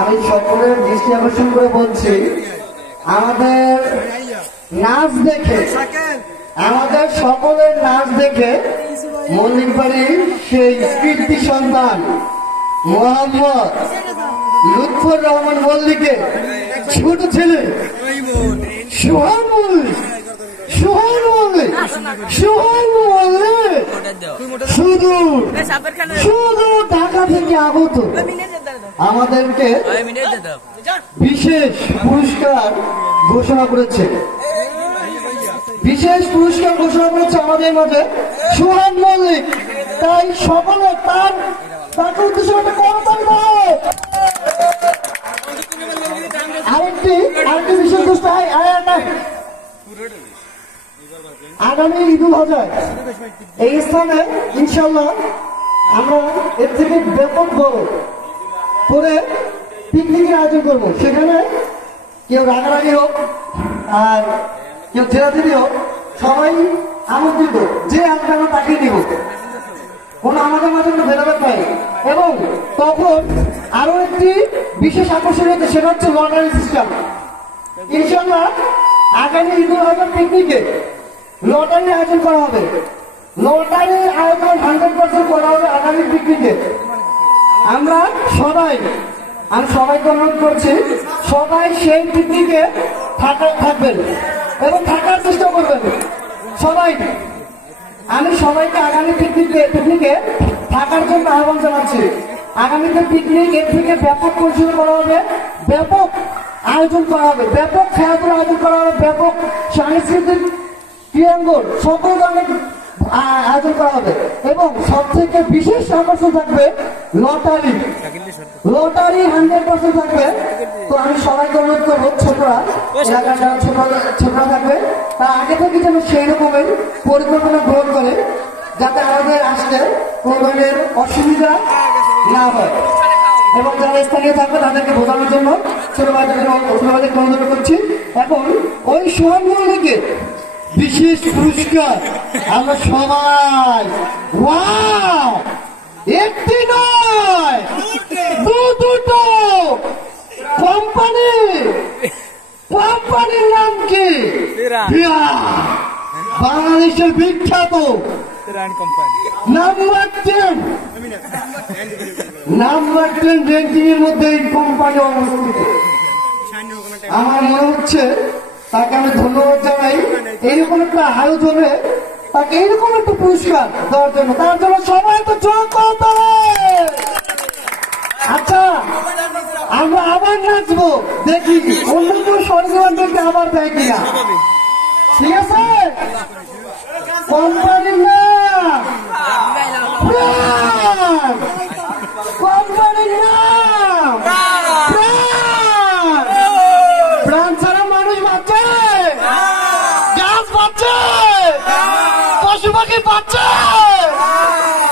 আমি সকলের দৃষ্টি আকর্ষণ করে বলছি, আমাদের নাচ দেখে, আমাদের সকলের নাচ দেখে মল্লিকবাড়ির সেই কীর্তি সন্তান মোহাম্মদ লুৎফর রহমান মল্লিকের ছোট ছেলে সোহান মল্লিক শুধু ঢাকা থেকে আগত আমাদেরকে বিশেষ পুরস্কার ঘোষণা করেছে। বিশেষ পুরস্কার ঘোষণা করেছে আমাদের মাঝে সোহান মল্লিক। তাই সকলে তাকে উদ্দেশ্য আরেকটি বিশেষ দোষটা আগামী ঈদুল আজহা এই স্থানে ইনশাল্লাহ আমরা এর থেকে ব্যাপক বড় করে পিকনিকের আয়োজন করবো। সেখানে কেউ রাগারাগি হোক আর কেউ জেরাজেরি হোক, সবাই আমন্ত্রিত, যে আমরা তাকে দিব, কোনো আমাদের মাঝে কোনো ভেদাভেদ নাই। এবং তখন আরো একটি বিশেষ আকর্ষণ হচ্ছে, সেটা হচ্ছে লটারি সিস্টেম। ইনশাল্লাহ আগামী ঈদুল আজহা পিকনিকে লটারির আয়োজন করা হবে। লটারির আয়োজন 100% করা হবে আগামী পিকনিকে। আমি সবাইকে অনুরোধ করছি, সবাই সেই পিকনিকে থাকবেন এবং থাকার চেষ্টা করবেন সবাই। আমি সবাইকে আগামী পিকনিকে থাকার জন্য আহ্বান জানাচ্ছি। আগামীতে পিকনিক এর থেকে ব্যাপক পরিচালনা করা হবে, ব্যাপক আয়োজন করা হবে, ব্যাপক খেলাধুলা আয়োজন করা হবে, ব্যাপক সাংস্কৃতিক ক্রীড়াঙ্গন সকল ধরনের আয়োজন করা হবে। এবং সব থেকে বিশেষ আকর্ষণ থাকবে লটারি 100% থাকবে। তো আমি সবাইকে অনুরোধ করবো, ছোটরা এলাকার যারা ছোটরা থাকবে তারা আগে থেকে যেন সেই রকমের পরিকল্পনা গ্রহণ করে, যাতে আমাদের আসতে কোনো ধরনের অসুবিধা না হয়। এবং যারা স্থানীয় থাকবে তাদেরকে বোঝানোর জন্য ছোট ভাইদেরকে অনুরোধ করছি। এখন ওই সোহান মল্লিকের বিশেষ পুরস্কার আমরা সবাই, একটি নয় দুটো কোম্পানির নাম কি? বাংলাদেশের বিখ্যাত নাম্বার 10 র্যাঙ্কিং এর মধ্যে এই কোম্পানি অবস্থিত। আমার মনে হচ্ছে তাকে আমি ধন্যবাদ জানাই এইরকম একটা আয়োজনে তাকে এইরকম একটা পুরস্কার দেওয়ার জন্য। তার জন্য সবাই তো জোর করতে হবে। আচ্ছা, আমরা আবার নাচবো, দেখি অন্য কেউ স্বর্গবানদেরকে আবার দেয় কিনা। ঠিক আছে? কোম্পানির নাম কি পাচ্ছে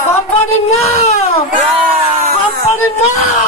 কোম্পানির নাম কোম্পানির নাম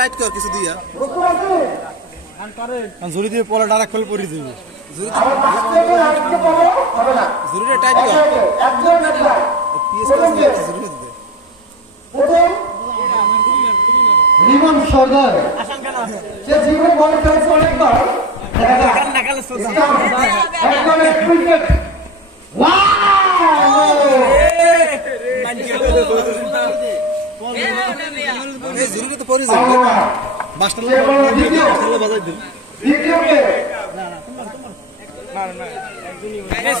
টাইট কর কিছু দিয়া জুরি দিয়ে পলা ডাইরেক্ট খোল পরি দিবি জুরিটা টাইট কর রিমন সর্দার সে জীবনে বল খেলেছে অনেকবার একদম উইকেট জুরিটা তো পরি যাবে মাস্টার বাজাই দিন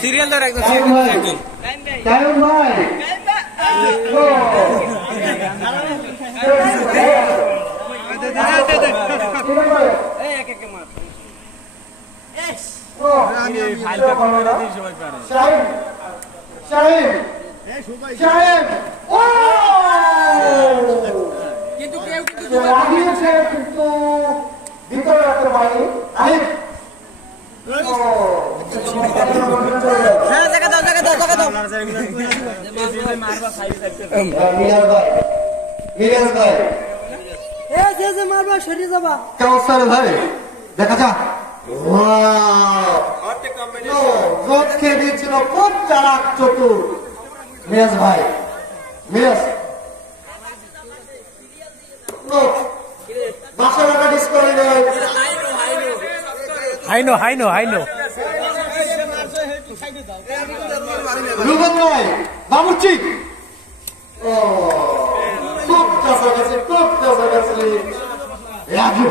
সিরিয়াল ধর একদম কায়ুম ভাই কিন্তু ভিতরে রাখতে পারি দেখা যাক খেয়ে দিয়েছিল খুব চালাক চতুর মিরাজ ভাই মিরাজ হাইনো রুবেন ভাই বাবুর্চি খুব কাছাকাছি রাজু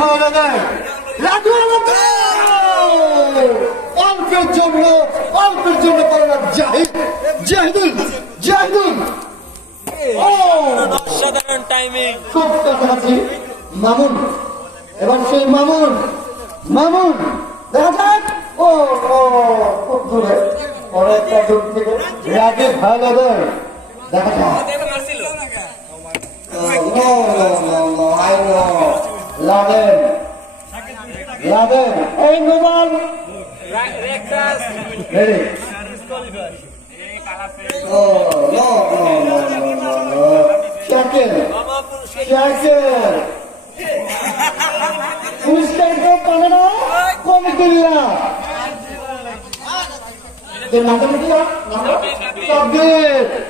হাওলাদার অল্পের জন্য করোনা জাহিদুল সাধারণ টাইমিং খুব কাছাকাছি মামুন এবং সেই মামুন দেখা যাক খুব দূরে অনেকটা দূর থেকে রাজু হাওলাদার দেখা যাক লাদেন এই নোমান শাকিল পুরস্কার পাবে না কমিটিরা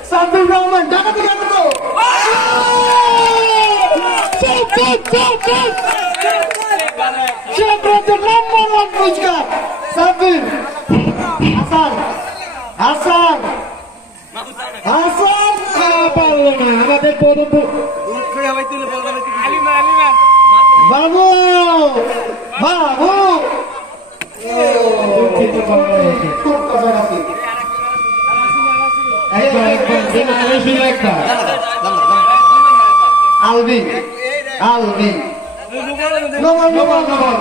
সাব্বির রহমান ডাকা থেকে তো নম্বর ওয়ান পুরস্কার সাব্বির হাসান হাসান হাসান পারলো না আমাদের বাবু বাবু খুব কথা আছে আলবি আলবি নমন নমন নমন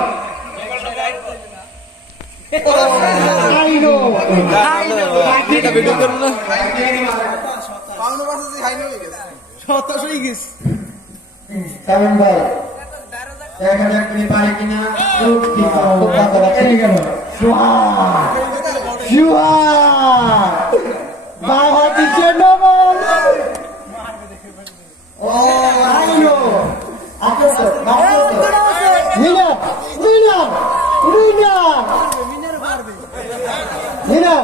বাবা দিচ্ছে নমন ও আইনো মিনা মিনা মিনা মিনা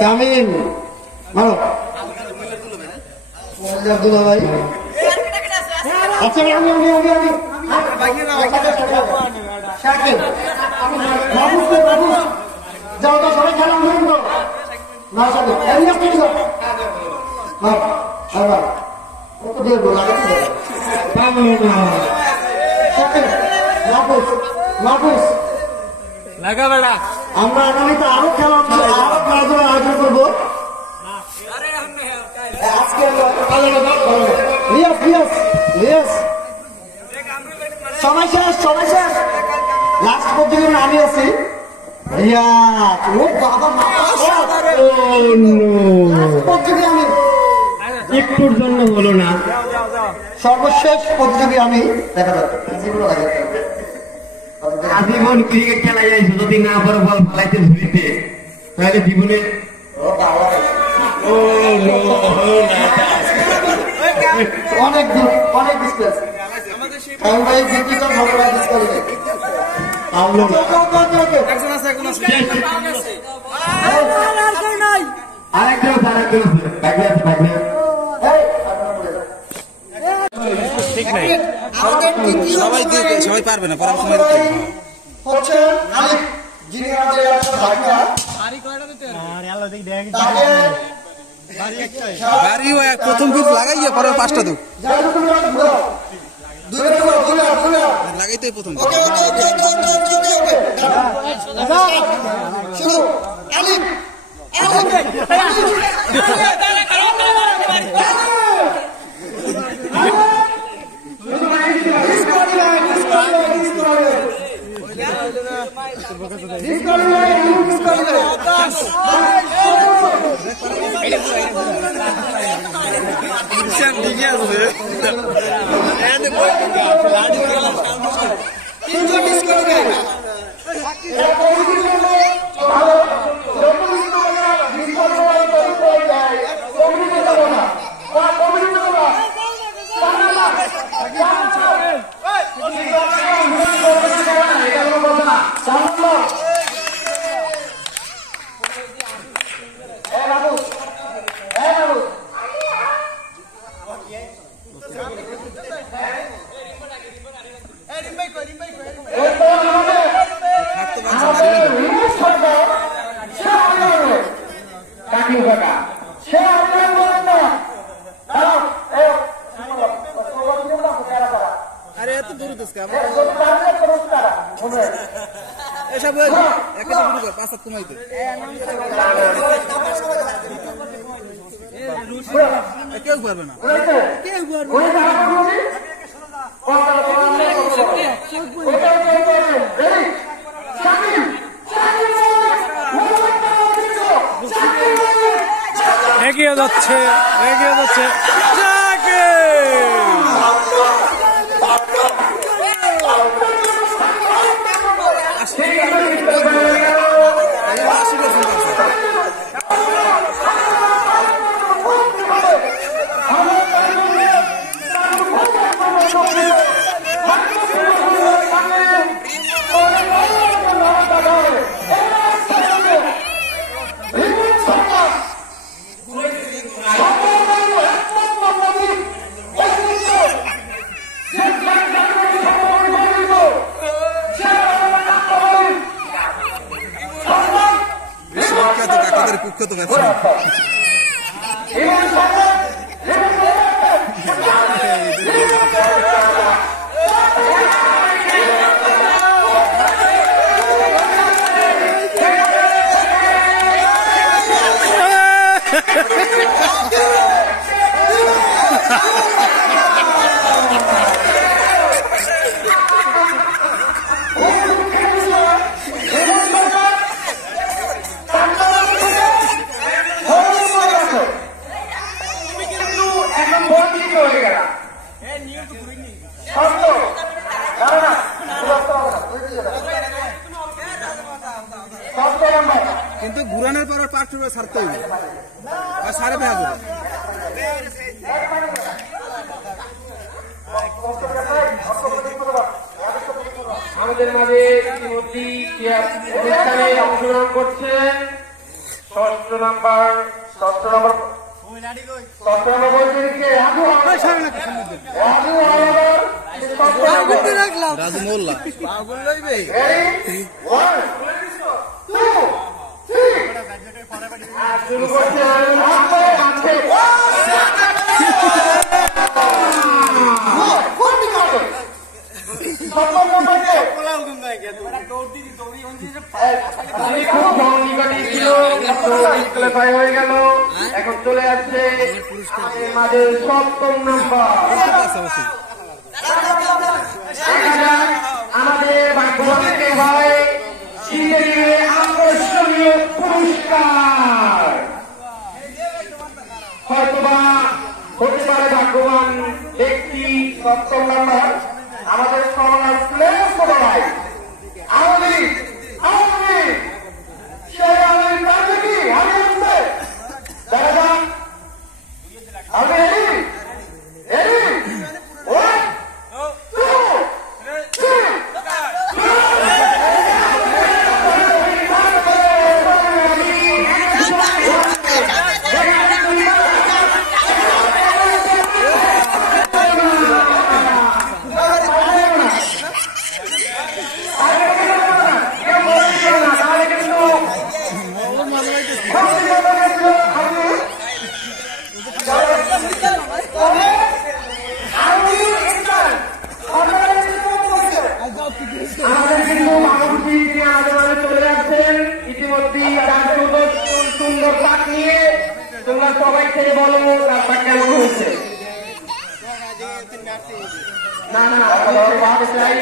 শামিম মারো আব্দুল্লাহ ভাই আচ্ছা আমি শাকিব বাবু যাও তো সবাই খেলা শুরু করো না শাকিব এমনি আপনি যাও হ্যাঁ আবার কত দিয়ে বল লাগাতে পাবো না শাকিব মাহফুজ লাগা বেড়া আমরা আগামীতে আরো খেলাধুলা আয়োজন করবো আজকে সময় শেষ লাস্ট প্রতিযোগিতা আমি আছি একটুর জন্য হলো না সর্বশেষ প্রতিযোগী আমি দেখা যাচ্ছে আজীবন ক্রিকেট খেলা যায় যদি না বড় বল ফেলাইতে ধরিতে তাহলে জীবনে অনেক দূর অনেক ডিস্টেন্স সবাই পারবে না পড়ার সময় হচ্ছে বাড়িও এক প্রথম পিচ লাগাইয়া পরে পাঁচটা তো লাগাইতে প্রথম আরে এত দূর এসব একটা শুরু কর 5-7 কমাইতে কেউ পারবে না কেউ এগিয়ে যাচ্ছে এগিয়ে যাচ্ছে বিখ্যাত ব্যবসায়ী কিন্তু ঘুরানোর পর পার্ট ছাড়তে হইবে আর সারে দেখা যাবে আমাদের মাঝে ইতিমধ্যে অনুষ্ঠানে অংশগ্রহণ করছেন ষষ্ঠ নাম্বার রাজু মোল্লা শুরু করছেন হয়ে গেল এখন চলে আসছে আমাদের সপ্তম নাম্বার আমাদের ভাগ্যবানকে হয় আকর্ষণীয় পুরস্কার হয়তোবা হতে পারে ভাগ্যবান ব্যক্তি সপ্তম নাম্বার আমাদের সমাজ প্লেস সবাই আমি সেই আমি পারবে কি আমি আসছে দেখা যাক আমি আমাদের কিন্তু মাহবুবী চলে যাচ্ছেন ইতিমধ্যে সুন্দর পাক নিয়ে তোমরা সবাই থেকে বলো রাস্তা কেমন হয়েছে না না ভাবে চাই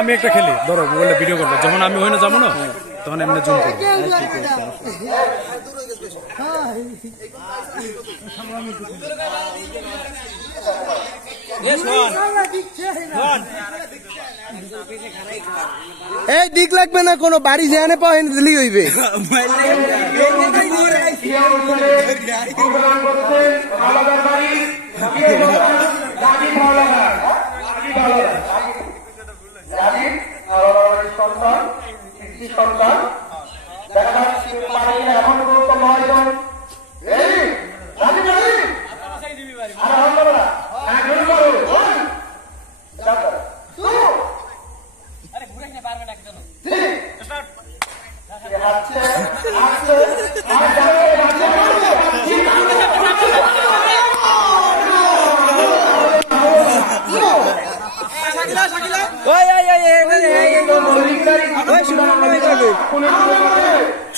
আমি একটা খেলি ধরো মোবাইলে ভিডিও করবো যখন আমি ওখানে যাবো না তখন এমনি জুম করবো এই দিক লাগবে না কোনো বাড়ি যেখানে পাওয়া দিলেই হইবে সন্তান সন্তান দেখা যাচ্ছে এখন পর্যন্ত 9 জন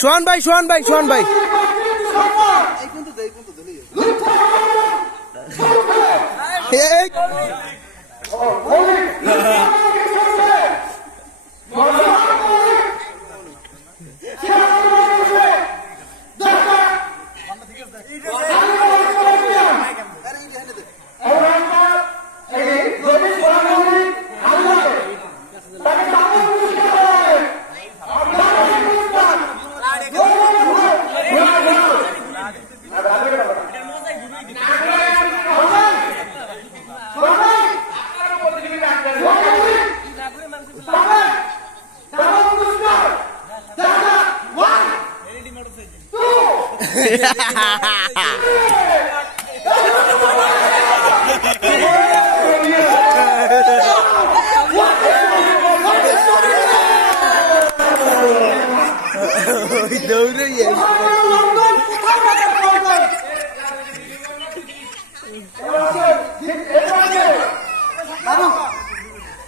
সোহান ভাই সোহান ভাই সোহান ভাই তাকে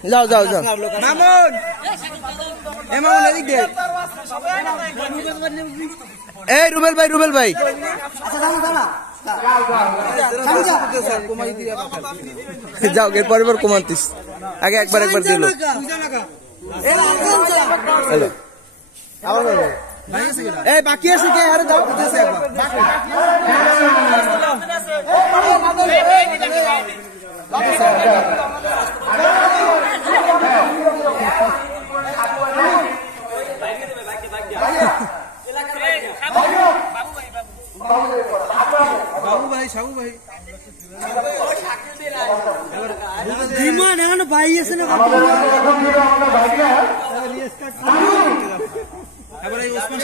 যাও যাও যাও মামুন এ মামুন এদিক দে এই রুবেল ভাই যাও এর পরের কমান্তিস আগে একবার দিল হ্যালো এই বাকি আছে কে আরে দাও দিতেছে একবার বাবু ভাই সাবু ভাই বিমান এখন ভাই আছে না এবার এই ওসমান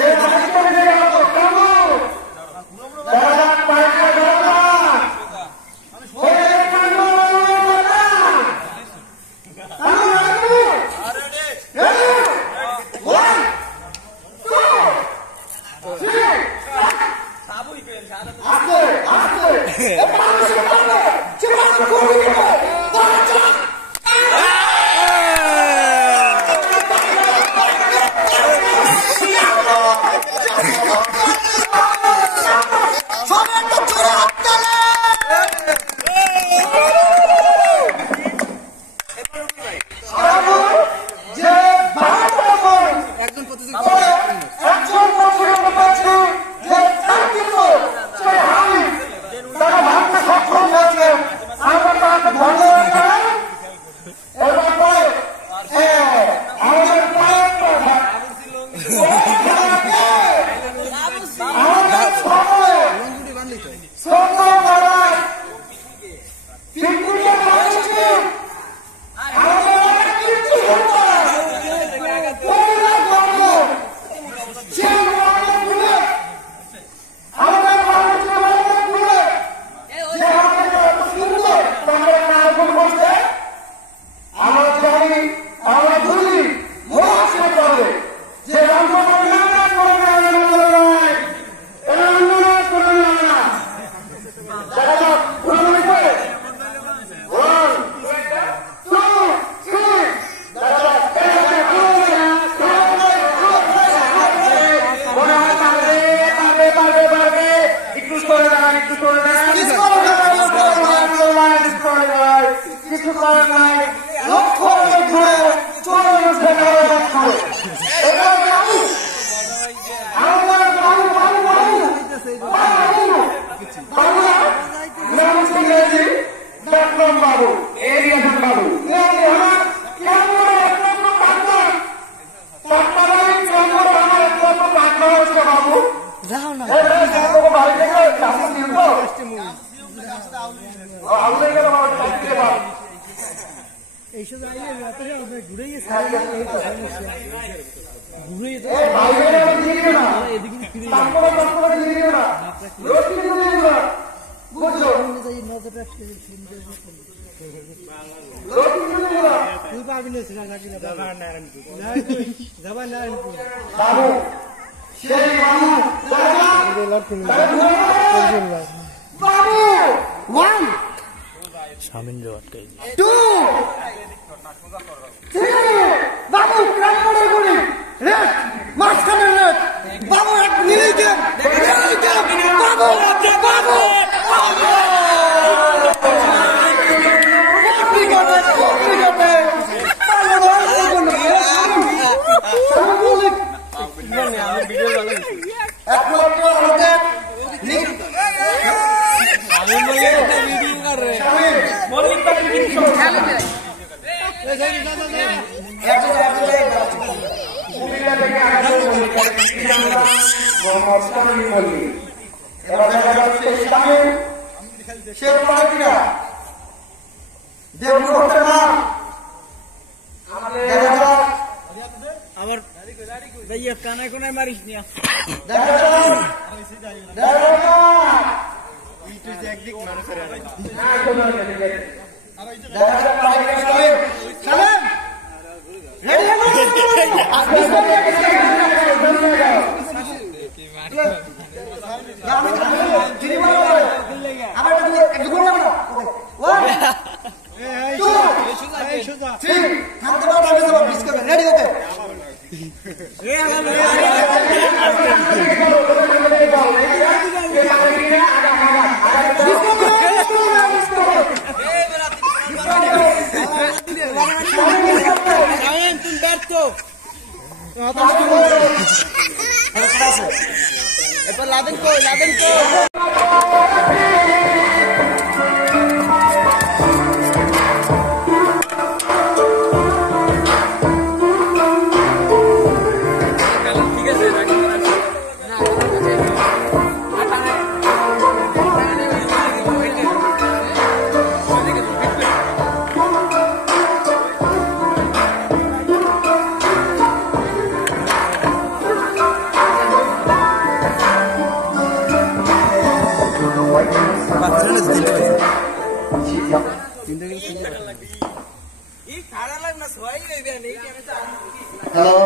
হ্যালো,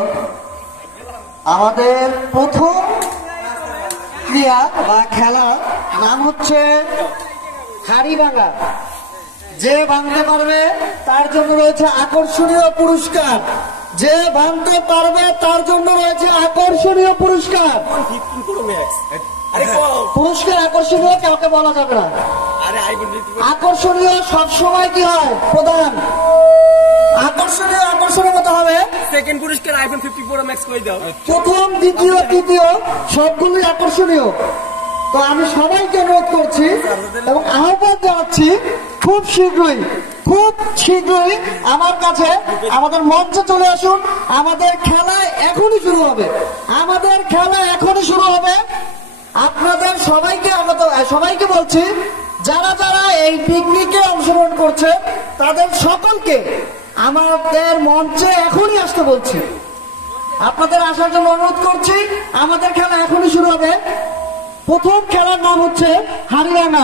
আমাদের প্রথম ক্রিয়া বা খেলা নাম হচ্ছে হাড়ি ভাঙা। যে ভাঙতে পারবে তার জন্য রয়েছে আকর্ষণীয় পুরস্কার। যে ভাঙতে পারবে তার জন্য রয়েছে আকর্ষণীয় পুরস্কার। পুরস্কার আকর্ষণীয় কাউকে বলা যাবে না। আকর্ষণীয় সবসময় কি হয়? প্রধান আকর্ষণীয় মতো হবে। সেকেন্ড পুরস্কার আইফোন 50 প্রো ম্যাক্স করে দাও। প্রথম, দ্বিতীয়, তৃতীয় সবগুলোই আকর্ষণীয়। তো আমি সবাইকে অনুরোধ করছি এবং আহ্বান জানাচ্ছি খুব শীঘ্রই আমার কাছে আমাদের মঞ্চে চলে আসুন। আমাদের খেলা এখনই শুরু হবে। আপনাদের সবাইকে বলছি, যারা এই পিকনিকে অংশগ্রহণ করছে তাদের সকলকে আমাদের মঞ্চে এখনই আসতে বলছি। আপনাদের আসার জন্য অনুরোধ করছি। আমাদের খেলা এখনই শুরু হবে। প্রথম খেলার নাম হচ্ছে হাড়ি ভাঙা।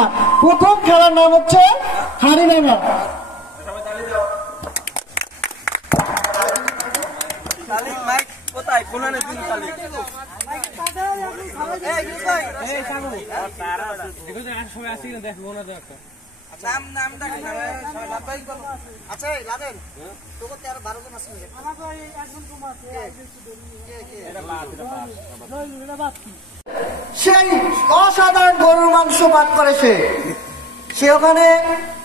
সেই অসাধারণ গরুর মাংস পাক করে সে ওখানে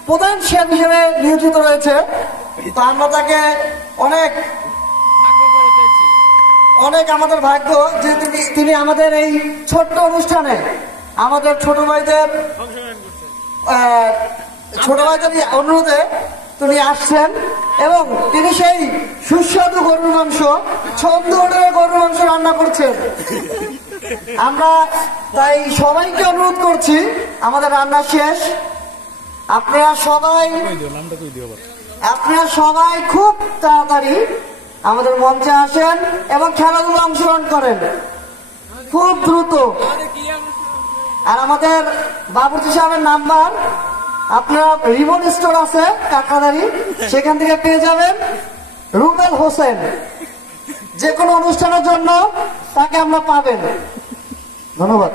প্রধান শেফ হিসেবে নিয়োজিত রয়েছে। তো আমরা তাকে অনেক আমাদের ভাগ্য যে তিনি আমাদের এই ছোট্ট অনুষ্ঠানে আমাদের ছোট ভাইদের অনুরোধে তিনি আসছেন এবং তিনি সেই সুস্বাদু গরুর মাংস, গরুর মাংস রান্না করছেন। আমরা তাই সবাইকে অনুরোধ করছি, আমাদের রান্না শেষ। আপনারা সবাই খুব তাড়াতাড়ি আমাদের মঞ্চে আসেন এবং খেলাধুলা অংশগ্রহণ করেন খুব দ্রুত। আর আমাদের বাবুর্চি সাহেবের নাম্বার আপনারা রিবন স্টোর আছে কাকাদারি, সেখান থেকে পেয়ে যাবেন। রুবেল হোসেন, যে কোনো অনুষ্ঠানের জন্য তাকে আমরা পাবেন। ধন্যবাদ।